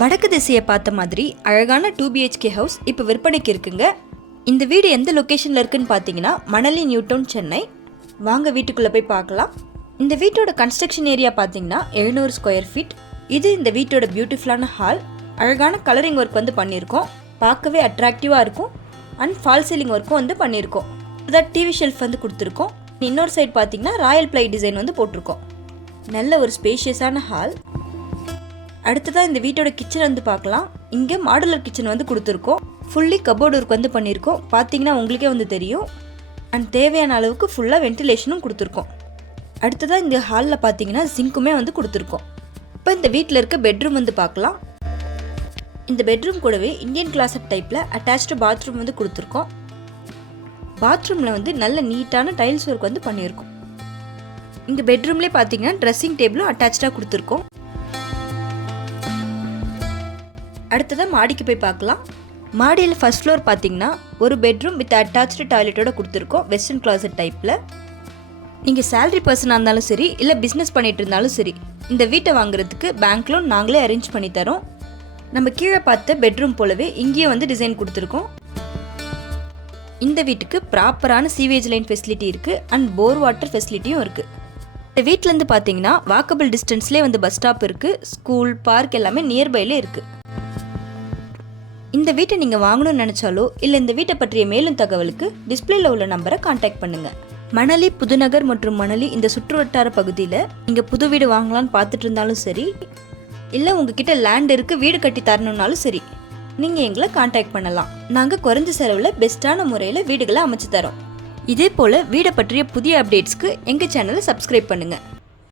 வடக்கு திசையை பார்த்த மாதிரி அழகான 2 BHK ஹவுஸ் இப்போ விற்பனைக்கு இருக்குங்க. இந்த வீடு எந்த லொக்கேஷனில் இருக்குன்னு பார்த்தீங்கன்னா மணலி நியூ டவுன் சென்னை. வாங்க வீட்டுக்குள்ளே போய் பார்க்கலாம். இந்த வீட்டோட கன்ஸ்ட்ரக்ஷன் ஏரியா பார்த்தீங்கன்னா 700 ஸ்கொயர் ஃபீட். இது இந்த வீட்டோட பியூட்டிஃபுல்லான ஹால். அழகான கலரிங் ஒர்க் வந்து பண்ணியிருக்கோம். பார்க்கவே அட்ராக்டிவாக இருக்கும். அண்ட் ஃபால் சீலிங் ஒர்க்கும் வந்து பண்ணியிருக்கோம். அதான் டிவி ஷெல்ஃப் வந்து கொடுத்துருக்கோம். இன்னொரு சைடு பார்த்தீங்கன்னா ராயல் பிளை டிசைன் வந்து போட்டிருக்கோம். நல்ல ஒரு ஸ்பேஷியஸான ஹால். அடுத்ததான் இந்த வீட்டோட கிச்சன் வந்து பார்க்கலாம். இங்கே மாடுலர் கிச்சன் வந்து கொடுத்துருக்கோம். ஃபுல்லி கபோர்டு ஒர்க் வந்து பண்ணியிருக்கோம். பார்த்தீங்கன்னா உங்களுக்கே வந்து தெரியும். அண்ட் தேவையான அளவுக்கு ஃபுல்லாக வென்டிலேஷனும் கொடுத்துருக்கோம். அடுத்ததான் இந்த ஹாலில் பார்த்தீங்கன்னா சிங்க்குமே வந்து கொடுத்துருக்கோம். இப்போ இந்த வீட்டில் இருக்க பெட்ரூம் வந்து பார்க்கலாம். இந்த பெட்ரூம் கூடவே இந்தியன் கிளாசட் டைப்பில் அட்டாச்டு பாத்ரூம் வந்து கொடுத்துருக்கோம். பாத்ரூமில் வந்து நல்ல நீட்டான டைல்ஸ் ஒர்க் வந்து பண்ணியிருக்கோம். இந்த பெட்ரூம்லேயே பார்த்தீங்கன்னா ட்ரெஸ்ஸிங் டேபிளும் அட்டாச்சாக கொடுத்துருக்கோம். அடுத்ததான் மாடிக்கு போய் பார்க்கலாம். மாடியில் ஃபர்ஸ்ட் ஃப்ளோர் பார்த்தீங்கன்னா ஒரு பெட்ரூம் வித் அட்டாச்டு டாய்லெட்டோட கொடுத்துருக்கோம். வெஸ்டர்ன் கிளாசட் டைப்பில். நீங்கள் சேலரி பர்சனாக இருந்தாலும் சரி, இல்லை பிஸ்னஸ் பண்ணிட்டு இருந்தாலும் சரி, இந்த வீட்டை வாங்குறதுக்கு பேங்க் லோன் நாங்களே அரேஞ்ச் பண்ணி தரோம். நம்ம கீழே பார்த்த பெட்ரூம் போலவே இங்கேயும் வந்து டிசைன் கொடுத்துருக்கோம். இந்த வீட்டுக்கு ப்ராப்பரான சீவேஜ் லைன் ஃபெசிலிட்டி இருக்குது. அண்ட் போர் வாட்டர் ஃபெசிலிட்டியும் இருக்குது. இந்த வீட்டிலேருந்து பார்த்தீங்கன்னா வாக்கபிள் டிஸ்டன்ஸ்லேயே வந்து பஸ் ஸ்டாப் இருக்குது. ஸ்கூல், பார்க் எல்லாமே நியர்பைலே இருக்குது. இந்த வீட்டை நீங்கள் வாங்கணும்னு நினச்சாலோ இல்லை இந்த வீட்டை பற்றிய மேலும் தகவலுக்கு டிஸ்பிளேல உள்ள நம்பரை கான்டாக்ட் பண்ணுங்கள். மணலி, புதுநகர் மற்றும் மணலி இந்த சுற்றுவட்டார பகுதியில் நீங்கள் புது வீடு வாங்கலான்னு பார்த்துட்டு இருந்தாலும் சரி, இல்லை உங்ககிட்ட லேண்ட் இருக்குது வீடு கட்டி தரணுன்னாலும் சரி, நீங்கள் எங்களை கான்டாக்ட் பண்ணலாம். நாங்கள் குறைஞ்ச செலவில் பெஸ்ட்டான முறையில் வீடுகளை அமைச்சு தரோம். இதே போல் வீடை பற்றிய புதிய அப்டேட்ஸ்க்கு எங்கள் சேனலை சப்ஸ்கிரைப் பண்ணுங்கள்.